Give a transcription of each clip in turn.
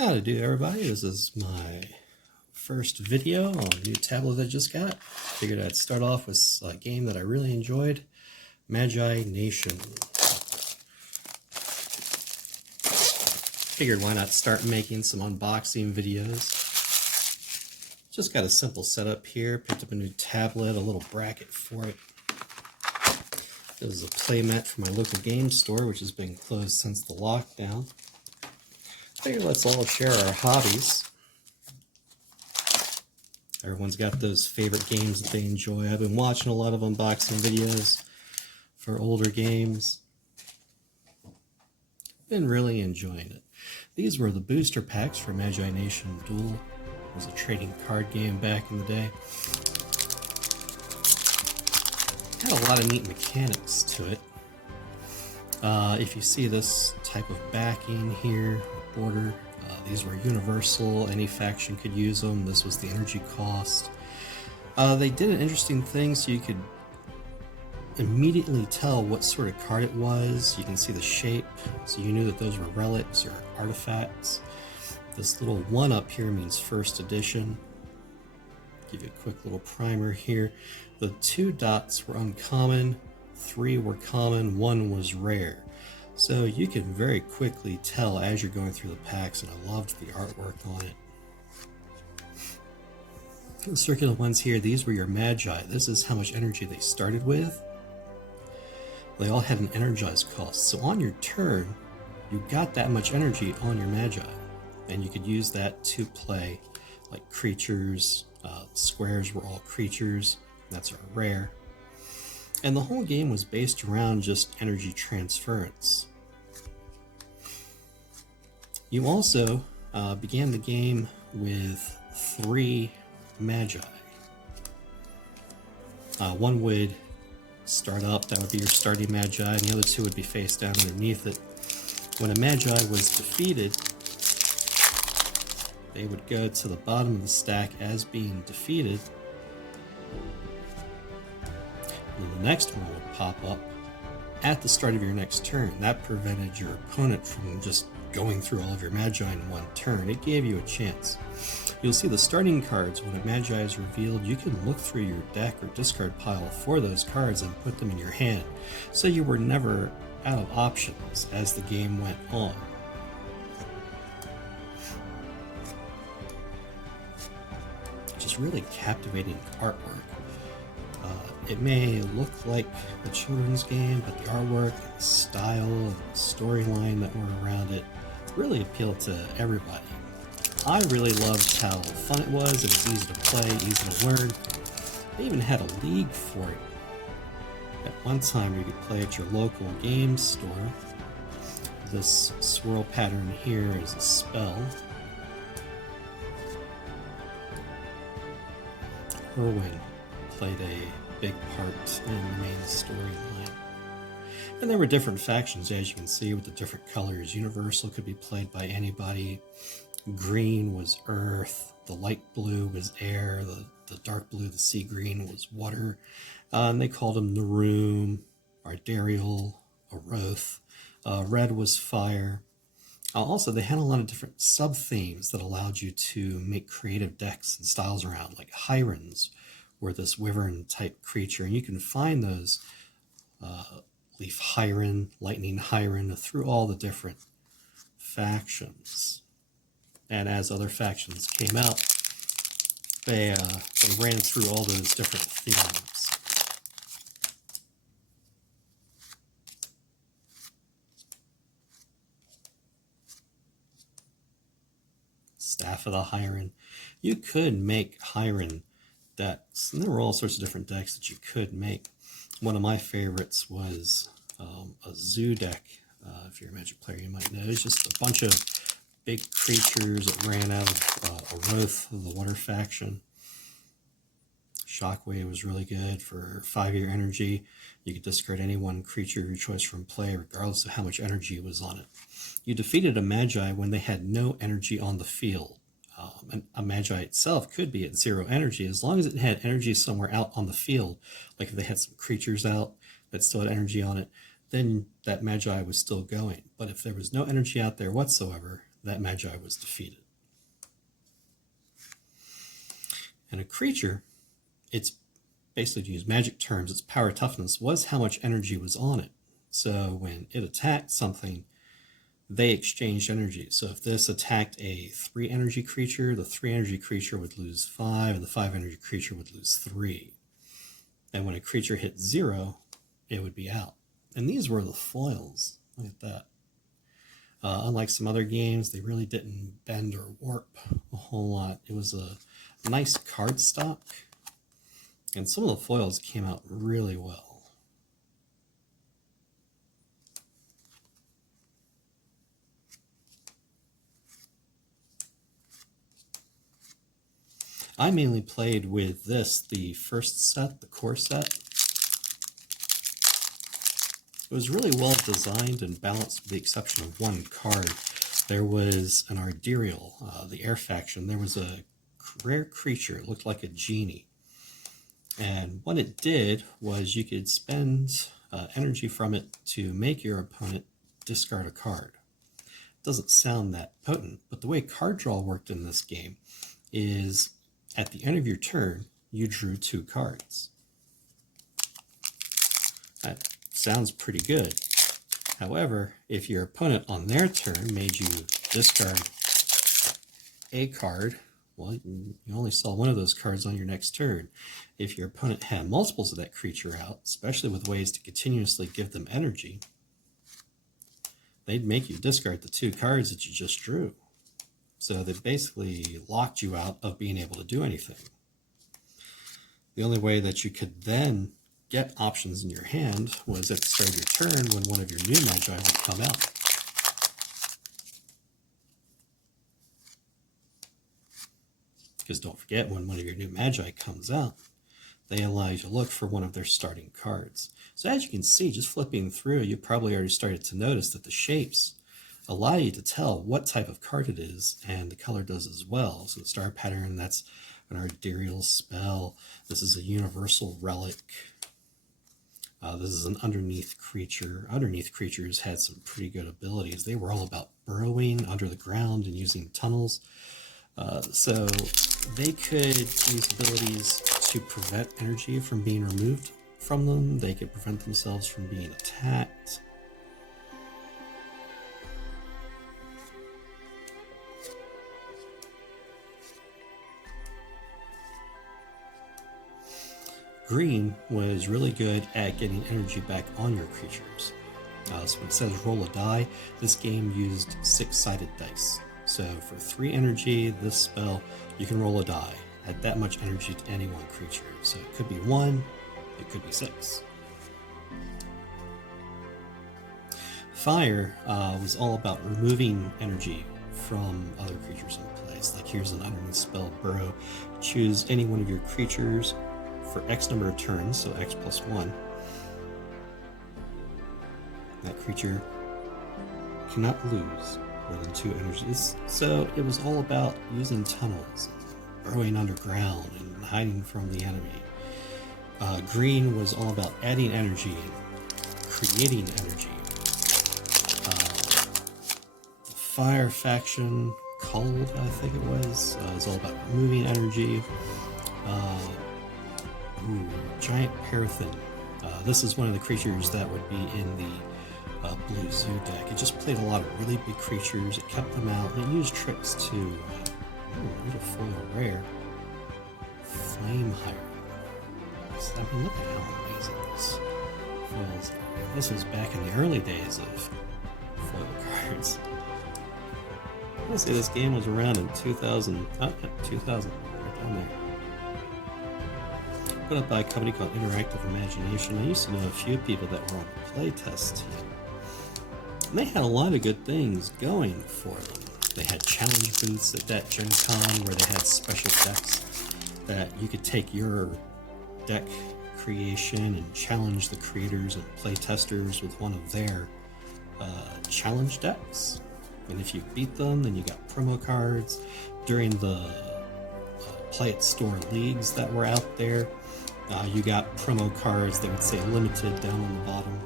How to do, everybody? This is my first video on a new tablet I just got. Figured I'd start off with a game that I really enjoyed, Magi-Nation. Figured why not start making some unboxing videos. Just got a simple setup here. Picked up a new tablet, a little bracket for it. This is a playmat from my local game store, which has been closed since the lockdown. Figure let's all share our hobbies. Everyone's got those favorite games that they enjoy. I've been watching a lot of unboxing videos for older games. Been really enjoying it. These were the booster packs for Magi-Nation Duel. It was a trading card game back in the day. Had a lot of neat mechanics to it. If you see this type of backing here, border, these were universal. Any faction could use them. This was the energy cost. They did an interesting thing so you could immediately tell what sort of card it was. You can see the shape, so you knew that those were relics or artifacts. This little one up here means first edition. Give you a quick little primer here. The 2 dots were uncommon, 3 were common, 1 was rare. So you can very quickly tell as you're going through the packs, and I loved the artwork on it. The circular ones here, these were your Magi. This is how much energy they started with. They all had an energized cost. So on your turn, you got that much energy on your Magi. And you could use that to play like creatures. Squares were all creatures. That's a rare. And the whole game was based around just energy transference. You also began the game with 3 Magi. One would start up, that would be your starting Magi, and the other 2 would be face down underneath it. When a Magi was defeated, they would go to the bottom of the stack as being defeated. And then the next one would pop up at the start of your next turn. That prevented your opponent from just going through all of your Magi in one turn. It gave you a chance. You'll see the starting cards. When a Magi is revealed, you can look through your deck or discard pile for those cards and put them in your hand. So you were never out of options as the game went on. Just really captivating artwork. It may look like a children's game, but the artwork, the style, and the storyline that were around it really appealed to everybody. I really loved how fun it was. It was easy to play, easy to learn. They even had a league for it. At one time, you could play at your local game store. This swirl pattern here is a spell. Irwin played a big part in the main storyline. And there were different factions, as you can see, with the different colors. Universal could be played by anybody. Green was earth. The light blue was air. The dark blue, the sea green, was water. And they called them Narum, Ardariel, Aroth. Red was fire. Also, they had a lot of different sub-themes that allowed you to make creative decks and styles around, like Hirons, were this wyvern-type creature. And you can find those Leaf Hiron, Lightning Hiron, through all the different factions. And as other factions came out, they ran through all those different themes. Staff of the Hiron. You could make Hiron decks, and there were all sorts of different decks that you could make. One of my favorites was a zoo deck. If you're a Magic player, you might know. It's just a bunch of big creatures that ran out of Aroth, the water faction. Shockwave was really good for 5-year energy. You could discard any one creature of your choice from play, regardless of how much energy was on it. You defeated a Magi when they had no energy on the field. And a Magi itself could be at 0 energy as long as it had energy somewhere out on the field. Like if they had some creatures out that still had energy on it, then that Magi was still going. But if there was no energy out there whatsoever, that Magi was defeated. And a creature, it's basically, to use magic terms, its power toughness was how much energy was on it. So when it attacked something, they exchanged energy. So if this attacked a 3 energy creature, the 3 energy creature would lose 5, and the 5 energy creature would lose 3. And when a creature hit 0, it would be out. And these were the foils. Look at that. Unlike some other games, they really didn't bend or warp a whole lot. It was a nice card stock, and some of the foils came out really well. I mainly played with this, the first set, the core set. It was really well designed and balanced with the exception of one card. There was an Ardirial, the air faction. There was a rare creature, it looked like a genie. And what it did was you could spend energy from it to make your opponent discard a card. It doesn't sound that potent, but the way card draw worked in this game is at the end of your turn, you drew 2 cards. That sounds pretty good. However, if your opponent on their turn made you discard a card, well, you only saw one of those cards on your next turn. If your opponent had multiples of that creature out, especially with ways to continuously give them energy, they'd make you discard the 2 cards that you just drew. So they basically locked you out of being able to do anything. The only way that you could then get options in your hand was at the start of your turn when one of your new Magi would come out. Because don't forget, when one of your new Magi comes out, they allow you to look for one of their starting cards. So as you can see, just flipping through, you probably already started to notice that the shapes allow you to tell what type of card it is, and the color does as well. So the star pattern, that's an Ardirial spell. This is a universal relic. This is an underneath creature. Underneath creatures had some pretty good abilities. They were all about burrowing under the ground and using tunnels. So they could use abilities to prevent energy from being removed from them. They could prevent themselves from being attacked. Green was really good at getting energy back on your creatures. So when it says roll a die, this game used 6-sided dice. So for 3 energy, this spell, you can roll a die. Add that much energy to any one creature. So it could be 1, it could be 6. Fire was all about removing energy from other creatures in place. Like here's an underneath spell, Burrow. Choose any one of your creatures for X number of turns, so X plus 1. That creature cannot lose more than 2 energies. So it was all about using tunnels, burrowing underground, and hiding from the enemy. Green was all about adding energy, creating energy. The Fire faction, Cold, I think it was all about removing energy. Giant Paraffin. This is one of the creatures that would be in the Blue Zoo deck. It just played a lot of really big creatures. It kept them out, and it used tricks to read a foil rare. Flame Hire. I mean, look at how amazing this foils are. This was back in the early days of foil cards. I want to say this game was around in 2000, right down there. Put up by a company called Interactive Magi-Nation. I used to know a few people that were on the playtest team. And they had a lot of good things going for them. They had challenge booths at that Gen Con where they had special decks that you could take your deck creation and challenge the creators and playtesters with one of their challenge decks. And if you beat them, then you got promo cards. During the Play It Store leagues that were out there, you got promo cards that would say limited down on the bottom.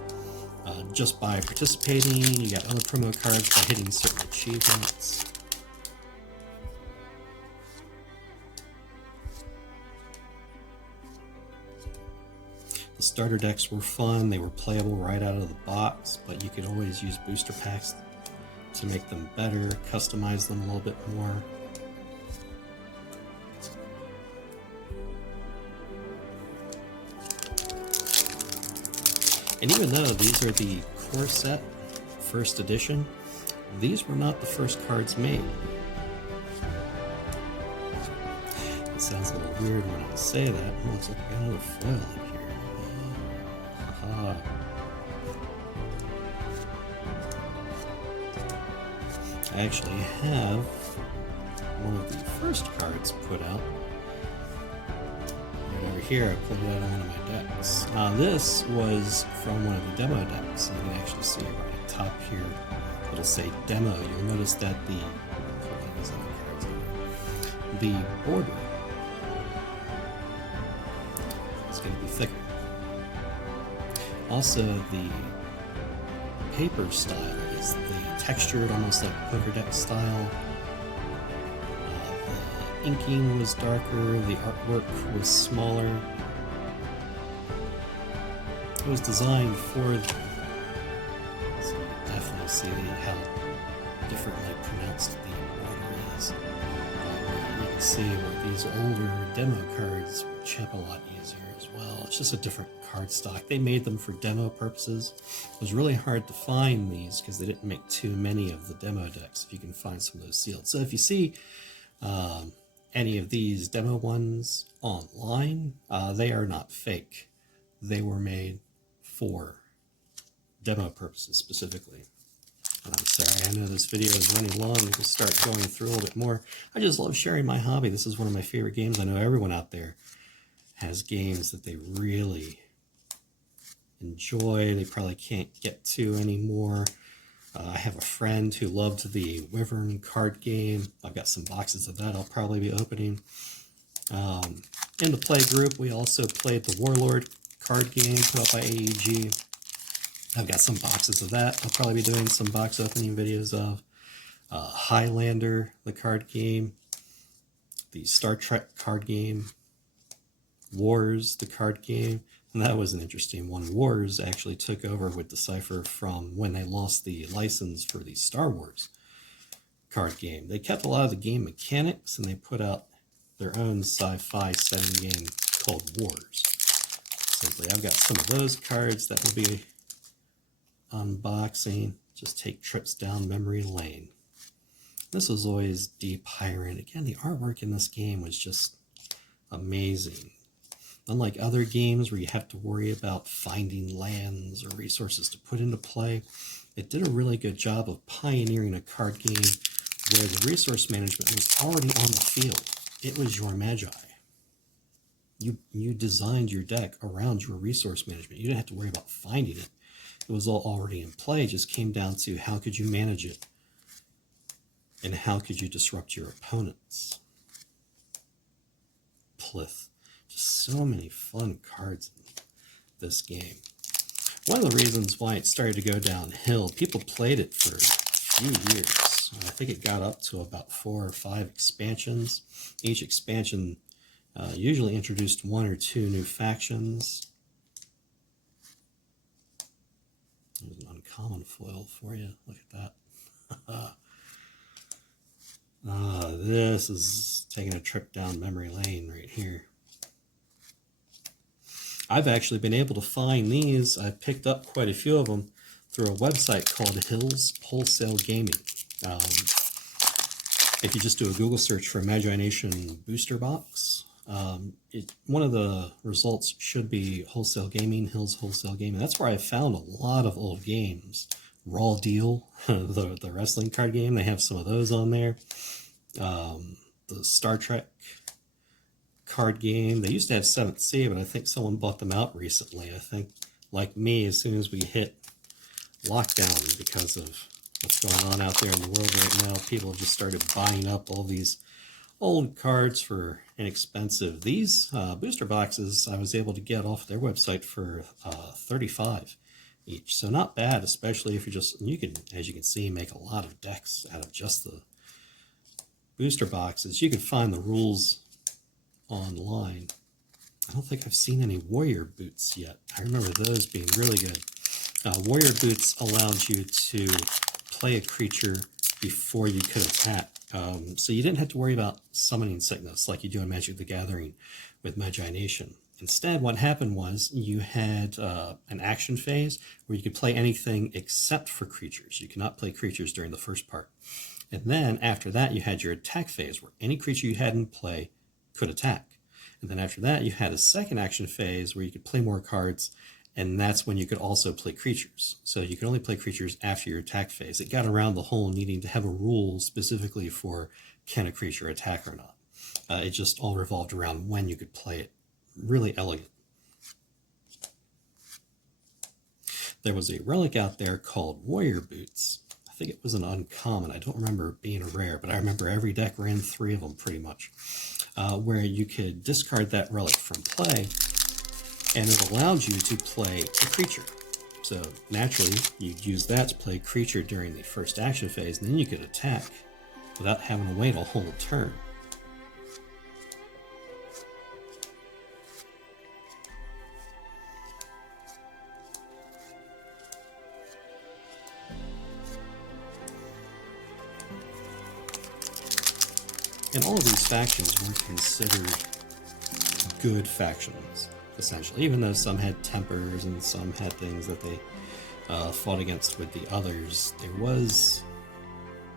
Just by participating, you got other promo cards by hitting certain achievements. starter decks were fun. They were playable right out of the box, but you could always use booster packs to make them better, customize them a little bit more. And even though these are the core set, first edition, these were not the first cards made. It sounds a little weird when I say that. It looks like I got another foil in here. Haha. I actually have one of the first cards put out. Right over here, I pulled it out on one of my decks. This was from one of the demo decks. You can actually see it right at the top here. It'll say demo. You'll notice that the border is going to be thicker. Also, the paper style is the textured, almost like poker deck style. The inking was darker, the artwork was smaller. It was designed for the, so you definitely see how differently pronounced the border is. You can see where these older demo cards would chip a lot easier as well. It's just a different card stock. They made them for demo purposes. It was really hard to find these because they didn't make too many of the demo decks if you can find some of those sealed. So if you see any of these demo ones online, they are not fake. They were made for demo purposes specifically. And I'm sorry, I know this video is running long. We'll start going through a little bit more. I just love sharing my hobby. This is one of my favorite games. I know everyone out there has games that they really enjoy. They probably can't get to anymore. I have a friend who loved the Wyvern card game. I've got some boxes of that I'll probably be opening. In the play group, we also played the Warlord card game put out by AEG. I've got some boxes of that I'll probably be doing some box opening videos of. Highlander, the card game. The Star Trek card game. Wars, the card game. And that was an interesting one. Wars actually took over with Decipher from when they lost the license for the Star Wars card game. They kept a lot of the game mechanics and they put out their own sci-fi setting game called Wars. Simply, I've got some of those cards that will be unboxing. Just take trips down memory lane. This was always deep Highland. Again, the artwork in this game was just amazing. Unlike other games where you have to worry about finding lands or resources to put into play, it did a really good job of pioneering a card game where the resource management was already on the field. It was your Magi. You designed your deck around your resource management. You didn't have to worry about finding it. It was all already in play. It just came down to how could you manage it and how could you disrupt your opponents. Plith. Just so many fun cards in this game. One of the reasons why it started to go downhill, people played it for a few years. I think it got up to about 4 or 5 expansions. Each expansion usually introduced 1 or 2 new factions. There's an uncommon foil for you. Look at that. This is taking a trip down memory lane right here. I've actually been able to find these. I picked up quite a few of them through a website called Hills Wholesale Gaming. If you just do a Google search for Magi-Nation booster box, one of the results should be Wholesale Gaming, Hills Wholesale Gaming. That's where I found a lot of old games. Raw Deal, the wrestling card game, they have some of those on there. The Star Trek card game. They used to have 7th Sea, but I think someone bought them out recently. I think, like me, as soon as we hit lockdown because of what's going on out there in the world right now, people have just started buying up all these old cards for inexpensive. These booster boxes I was able to get off their website for $35 each. So not bad, especially if you can, as you can see, make a lot of decks out of just the booster boxes. You can find the rules online. I don't think I've seen any warrior boots yet. I remember those being really good. Warrior boots allowed you to play a creature before you could attack. So you didn't have to worry about summoning sickness like you do in Magic the Gathering with Magi-Nation. Instead, what happened was you had an action phase where you could play anything except for creatures. You cannot play creatures during the first part. And then after that, you had your attack phase where any creature you had in play could attack. And then after that, you had a second action phase where you could play more cards, and that's when you could also play creatures. So you could only play creatures after your attack phase. It got around the whole needing to have a rule specifically for can a creature attack or not. It just all revolved around when you could play it. Really elegant. There was a relic out there called Warrior Boots. I think it was an uncommon. I don't remember it being a rare, but I remember every deck ran 3 of them pretty much, where you could discard that relic from play, and it allowed you to play a creature. So naturally, you'd use that to play a creature during the first action phase, and then you could attack without having to wait a whole turn. And all of these factions were considered good factions, essentially, even though some had tempers and some had things that they fought against with the others. There was,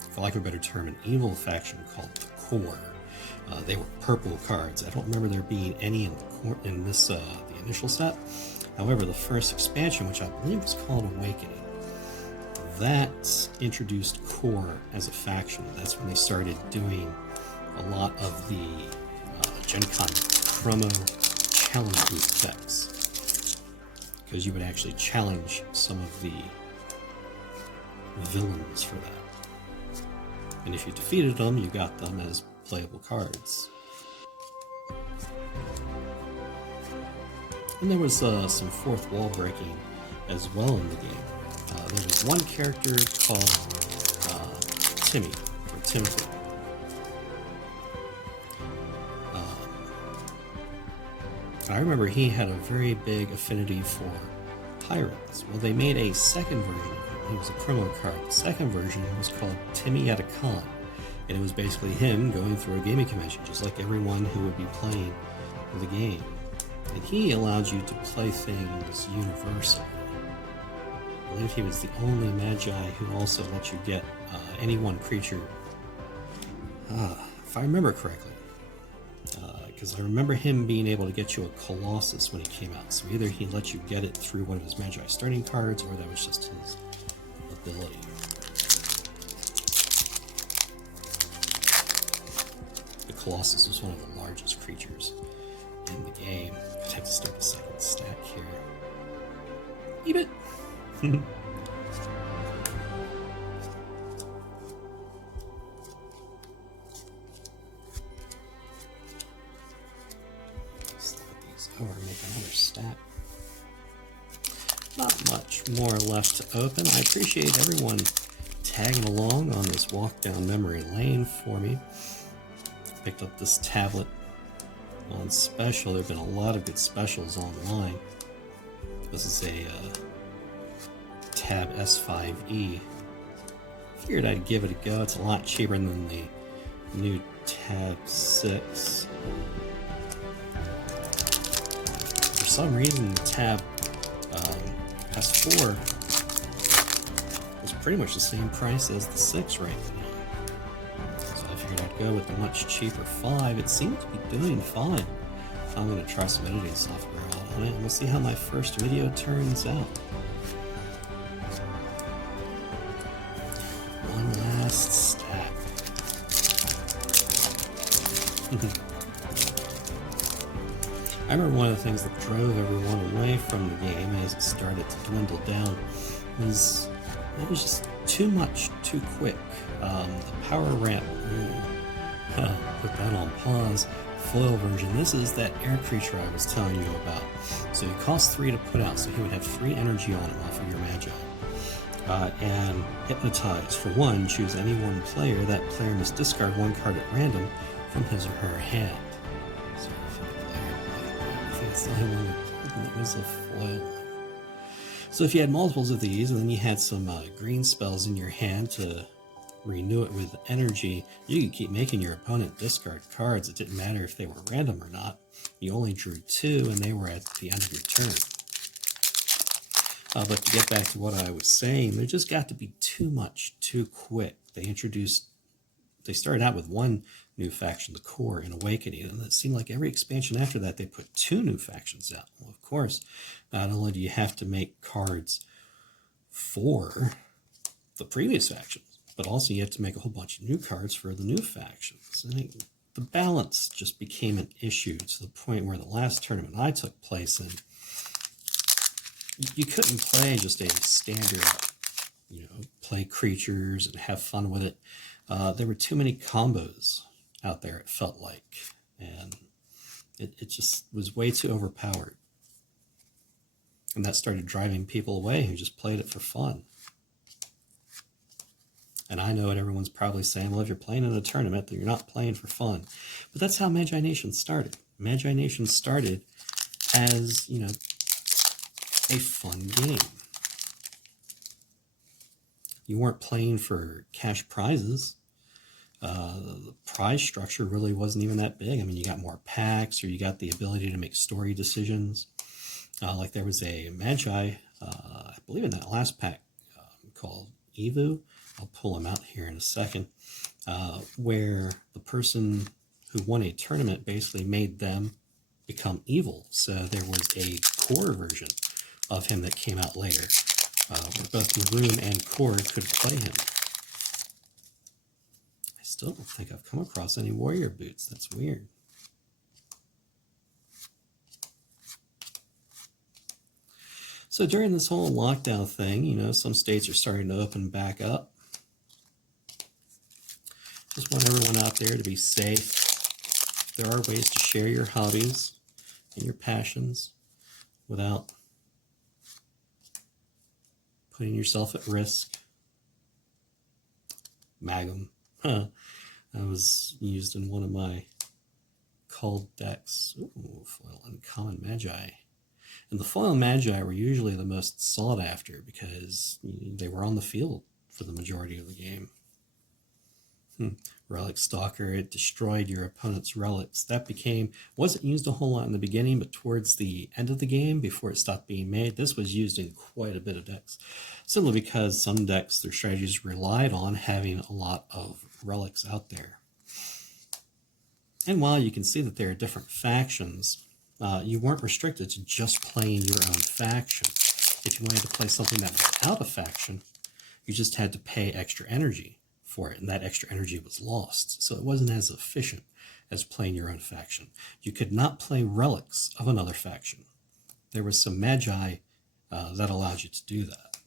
for lack of a better term, an evil faction called the Core. They were purple cards. I don't remember there being any in this the initial set. However, the first expansion, which I believe was called Awakening, that introduced Core as a faction. That's when they started doing a lot of the Gen Con promo challenge booth decks, because you would actually challenge some of the villains for that. And if you defeated them, you got them as playable cards. And there was some fourth wall breaking as well in the game. There was one character called Timmy, or Timothy. I remember he had a very big affinity for pirates. Well, they made a second version of him. He was a promo card. The second version was called Timmy at a Con, and it was basically him going through a gaming convention, just like everyone who would be playing the game. And he allowed you to play things universally. I believe he was the only Magi who also let you get any one creature, if I remember correctly. Because I remember him being able to get you a Colossus when he came out. So either he let you get it through one of his Magi starting cards, or that was just his ability. The Colossus was one of the largest creatures in the game. I'd have to start the second stack here. Eat it! Or make another stack. Not much more left to open. I appreciate everyone tagging along on this walk down memory lane for me. Picked up this tablet on special. There have been a lot of good specials online. This is a Tab S5e. Figured I'd give it a go. It's a lot cheaper than the new Tab 6. For some reason, the Tab S4 was pretty much the same price as the 6 right now. So I figured I'd go with the much cheaper 5. It seems to be doing fine. I'm going to try some editing software out on it, and we'll see how my first video turns out. One last stack. I remember one of the things that drove everyone away from the game as it started to dwindle down was it was just too much, too quick. The power ramp, put that on pause. Foil version, this is that air creature I was telling you about. So it costs 3 to put out, so he would have 3 energy on him off of your Magi. And Hypnotize. For 1, choose any one player. That player must discard 1 card at random from his or her hand. So for the player, I That's the only one that was a foil one. So if you had multiples of these, and then you had some green spells in your hand to renew it with energy, you could keep making your opponent discard cards. It didn't matter if they were random or not. You only drew 2, and they were at the end of your turn. But to get back to what I was saying, there just got to be too much too quick. They started out with one new faction, the Core, in Awakening, and it seemed like every expansion after that they put 2 new factions out. Well, of course, not only do you have to make cards for the previous factions, but also you have to make a whole bunch of new cards for the new factions. And the balance just became an issue to the point where the last tournament I took place in, you couldn't play just a standard, play creatures and have fun with it. There were too many combos out there, it felt like, and it just was way too overpowered. And that started driving people away who just played it for fun. And I know what everyone's probably saying, well, if you're playing in a tournament, then you're not playing for fun. But that's how Magi-Nation started. Magi-Nation started as, a fun game. You weren't playing for cash prizes. The prize structure really wasn't even that big. I mean, you got more packs, or you got the ability to make story decisions. Like there was a Magi, I believe in that last pack, called Evu. I'll pull him out here in a second, where the person who won a tournament basically made them become evil. So there was a core version of him that came out later, where both Maroon and Core could play him. I still don't think I've come across any warrior boots. That's weird. So during this whole lockdown thing, some states are starting to open back up. Just want everyone out there to be safe. There are ways to share your hobbies and your passions without putting yourself at risk. Magum. That was used in one of my called decks. Ooh, foil uncommon Magi. And the foil Magi were usually the most sought after because they were on the field for the majority of the game. Relic Stalker, it destroyed your opponent's relics. That wasn't used a whole lot in the beginning, but towards the end of the game, before it stopped being made, this was used in quite a bit of decks. Simply because some decks, their strategies relied on having a lot of relics out there. And while you can see that there are different factions, you weren't restricted to just playing your own faction. If you wanted to play something that was out of faction, you just had to pay extra energy for it, and that extra energy was lost. So it wasn't as efficient as playing your own faction. You could not play relics of another faction. There was some Magi that allowed you to do that.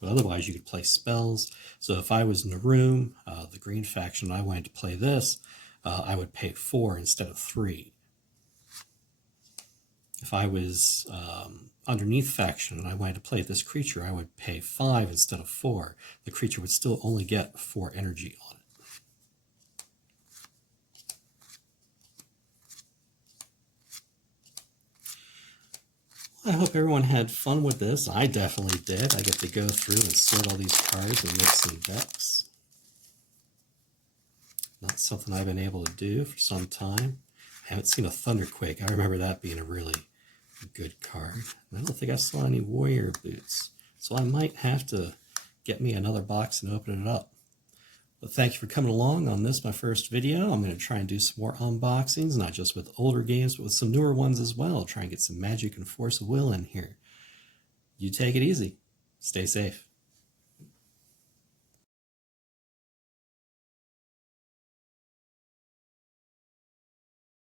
But otherwise, you could play spells. So if I was in a room, the green faction, and I wanted to play this, I would pay 4 instead of 3. If I was underneath faction and I wanted to play this creature, I would pay 5 instead of 4. The creature would still only get 4 energy on it. I hope everyone had fun with this. I definitely did. I get to go through and sort all these cards and make some decks. Not something I've been able to do for some time. I haven't seen a Thunderquake. I remember that being a really good card. I don't think I saw any warrior boots, so I might have to get me another box and open it up. But thank you for coming along on this, my first video. I'm going to try and do some more unboxings, not just with older games, but with some newer ones as well. Try and get some magic and force of will in here. You take it easy. Stay safe.